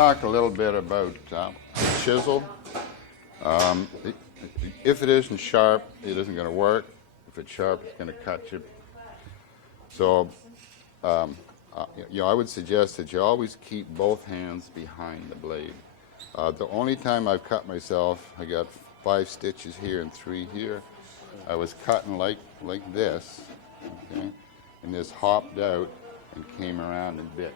talk a little bit about chisel. If it isn't sharp, it isn't going to work. If it's sharp, it's going to cut you. So, I would suggest that you always keep both hands behind the blade. The only time I've cut myself, I got 5 stitches here and 3 here. I was cutting like this, okay, and this hopped out and came around and bit me.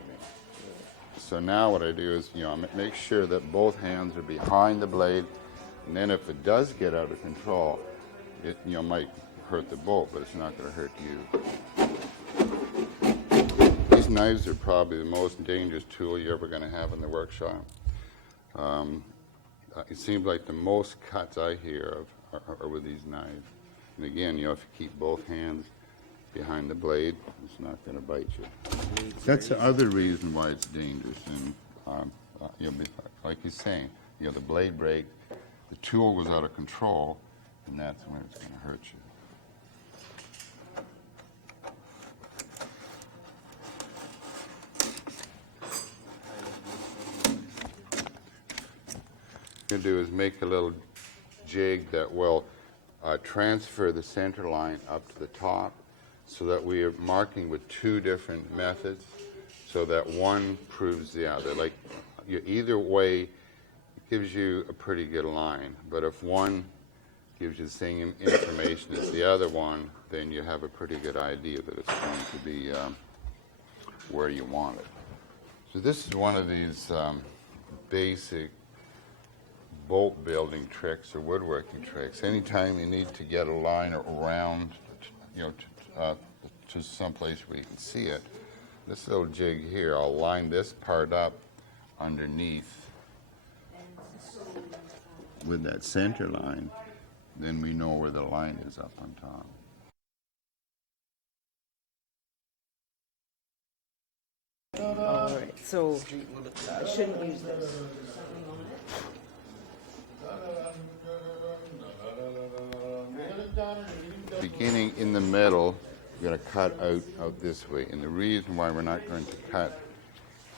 So now what I do is, make sure that both hands are behind the blade, and then if it does get out of control, it might hurt the boat, but it's not going to hurt you. These knives are probably the most dangerous tool you're ever going to have in the workshop. It seems like the most cuts I hear of are with these knives. And again, if you keep both hands behind the blade, it's not going to bite you. That's the other reason why it's dangerous. And like he's saying, the blade break, the tool was out of control, and that's when it's going to hurt you. What you're going to do is make a little jig that will transfer the center line up to the top, so that we are marking with 2 different methods, so that one proves the other. Like, either way gives you a pretty good line, but if one gives you the same information as the other one, then you have a pretty good idea that it's going to be where you want it. So this is one of these basic boat building tricks or woodworking tricks. Anytime you need to get a line around, to someplace where you can see it, this little jig here, I'll line this part up underneath with that center line, then we know where the line is up on top. All right, so I shouldn't use this. Beginning in the middle, we're going to cut out this way. And the reason why we're not going to cut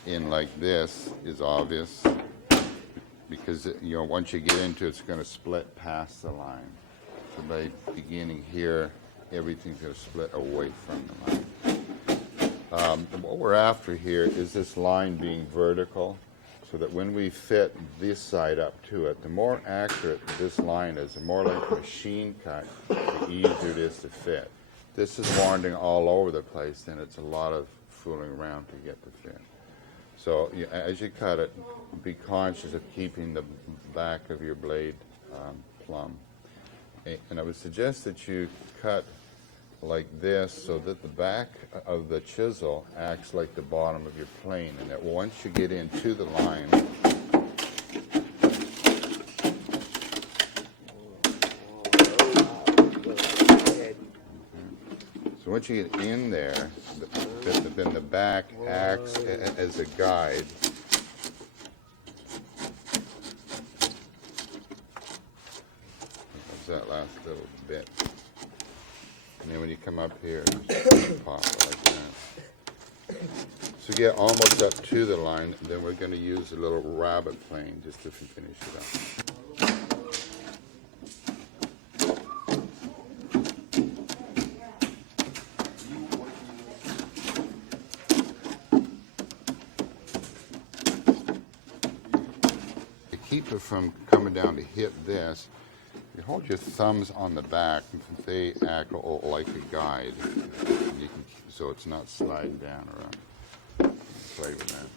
in like this is obvious, because once you get into it, it's going to split past the line. So by beginning here, everything's going to split away from the line. What we're after here is this line being vertical, so that when we fit this side up to it, the more accurate this line is, the more like a machine cut, the easier it is to fit. This is wandering all over the place, then it's a lot of fooling around to get to fit. So as you cut it, be conscious of keeping the back of your blade plumb. And I would suggest that you cut like this, so that the back of the chisel acts like the bottom of your plane, and that once you get into the line, so once you get in there, then the back acts as a guide. That's that last little bit. And then when you come up here, just pop it like that. So get almost up to the line, and then we're going to use a little rabbit plane just to finish it up. To keep it from coming down to hit this, you hold your thumbs on the back, and they act like a guide, and you can, so it's not sliding down around. Play with that.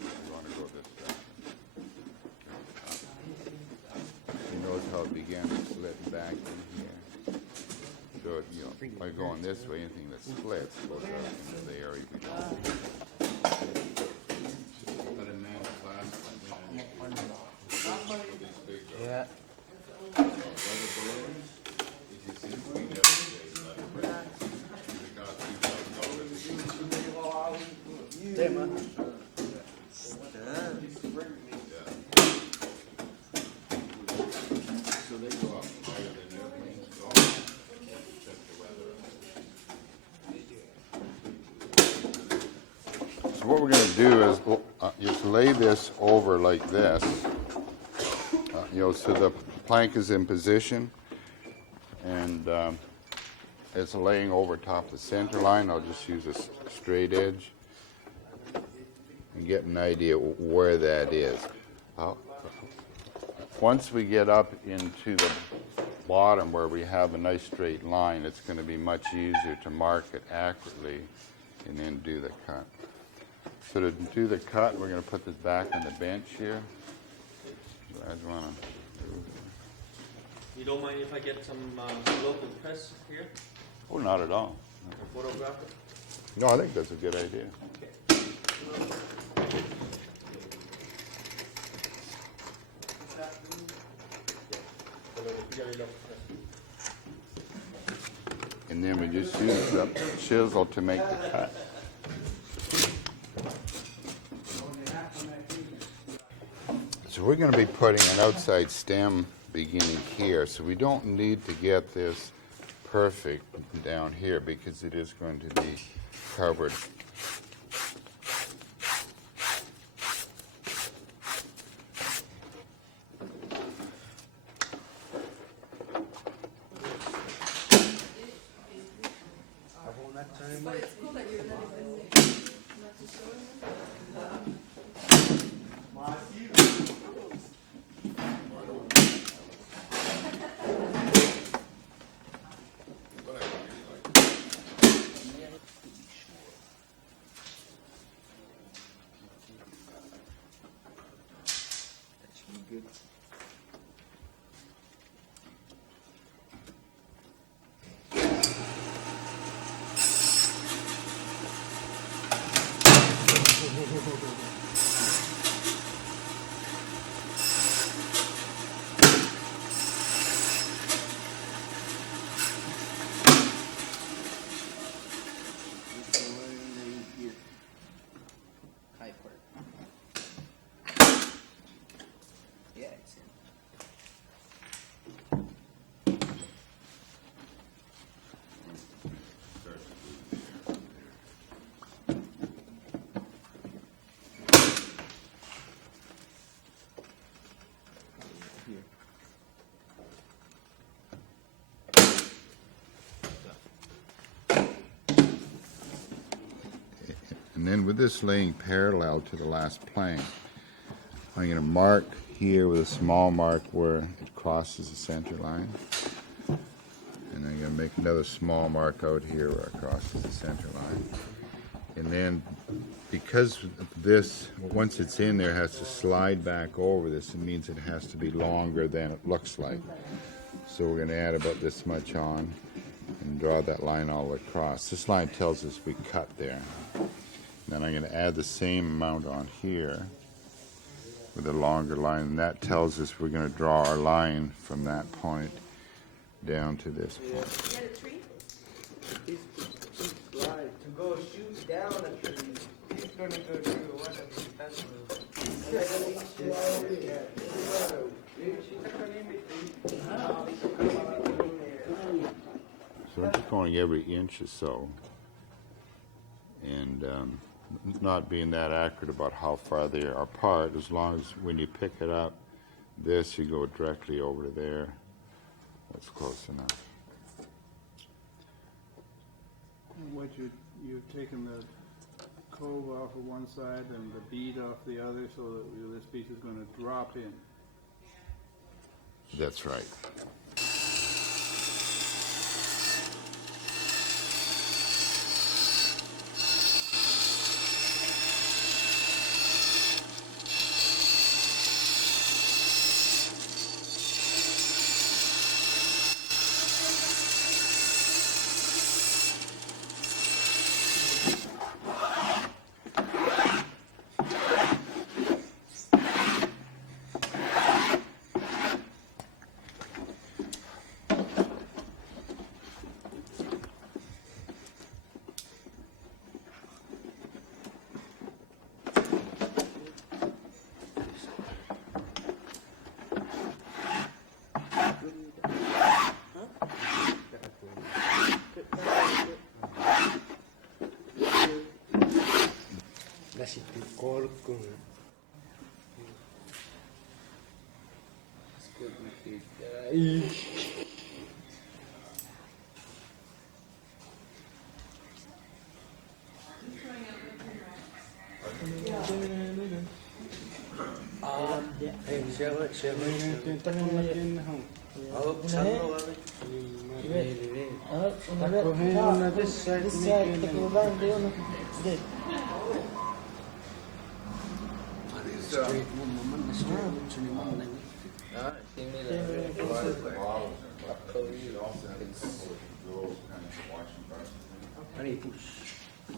You want to go this way. He knows how it began to slip back in here. So, by going this way, anything that splits goes up into the area we don't. Yeah. do is just lay this over like this, so the plank is in position, and it's laying over top the center line. I'll just use a straight edge and get an idea where that is. Once we get up into the bottom where we have a nice straight line, it's going to be much easier to mark it accurately and then do the cut. So to do the cut, we're going to put this back on the bench here. You guys want to? You don't mind if I get some local press here? Oh, not at all. Or photograph it? No, I think that's a good idea. And then we just use the chisel to make the cut. So we're going to be putting an outside stem beginning here, so we don't need to get this perfect down here because it is going to be covered. And then with this laying parallel to the last plank, I'm going to mark here with a small mark where it crosses the center line. And I'm going to make another small mark out here where it crosses the center line. And then because this, once it's in there, has to slide back over this, it means it has to be longer than it looks like. So we're going to add about this much on and draw that line all the way across. This line tells us we cut there. Then I'm going to add the same amount on here with a longer line, and that tells us we're going to draw our line from that point down to this point. You got a tree? He's slide to go shoot down a tree. He's gonna go do one of the festivals. So we're just going every inch or so, and not being that accurate about how far they are apart, as long as when you pick it up, this, you go directly over to there. That's close enough. What you've taken the cove off of one side and the bead off the other, so that this piece is going to drop in. That's right. Kolkun. Good material. Hey, share it. Oh, This side, take over and they on this.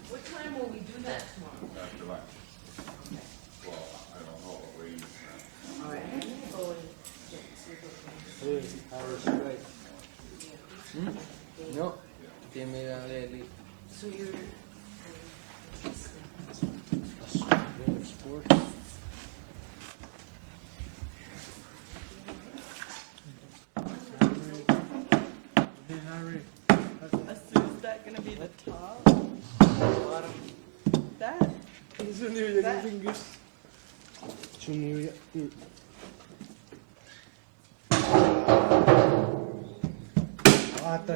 What time will we do that tomorrow? After lunch. Well, I don't know, but we. All right. No, tiene la leli. So you're. So is that gonna be the top? That? That?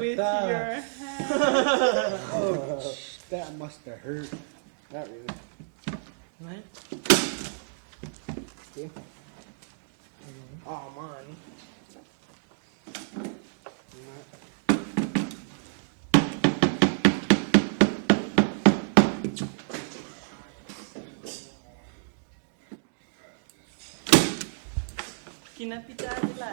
With your hand. Oh, that must have hurt. That really. What? Yeah. Oh man. Kinapita de la